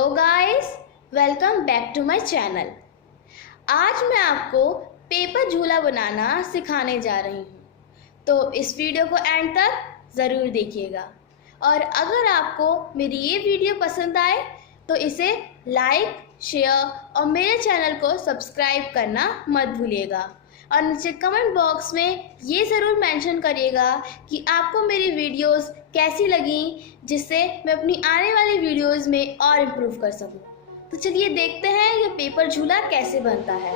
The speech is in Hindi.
Hello guys, welcome back to my channel. आज मैं आपको पेपर झूला बनाना सिखाने जा रही हूँ, तो इस वीडियो को एंड तक ज़रूर देखिएगा। और अगर आपको मेरी ये वीडियो पसंद आए तो इसे लाइक, शेयर और मेरे चैनल को सब्सक्राइब करना मत भूलिएगा। और नीचे कमेंट बॉक्स में ये ज़रूर मेंशन करिएगा कि आपको मेरी वीडियोस कैसी लगी, जिससे मैं अपनी आने वाली वीडियोस में और इम्प्रूव कर सकूं। तो चलिए देखते हैं ये पेपर झूला कैसे बनता है।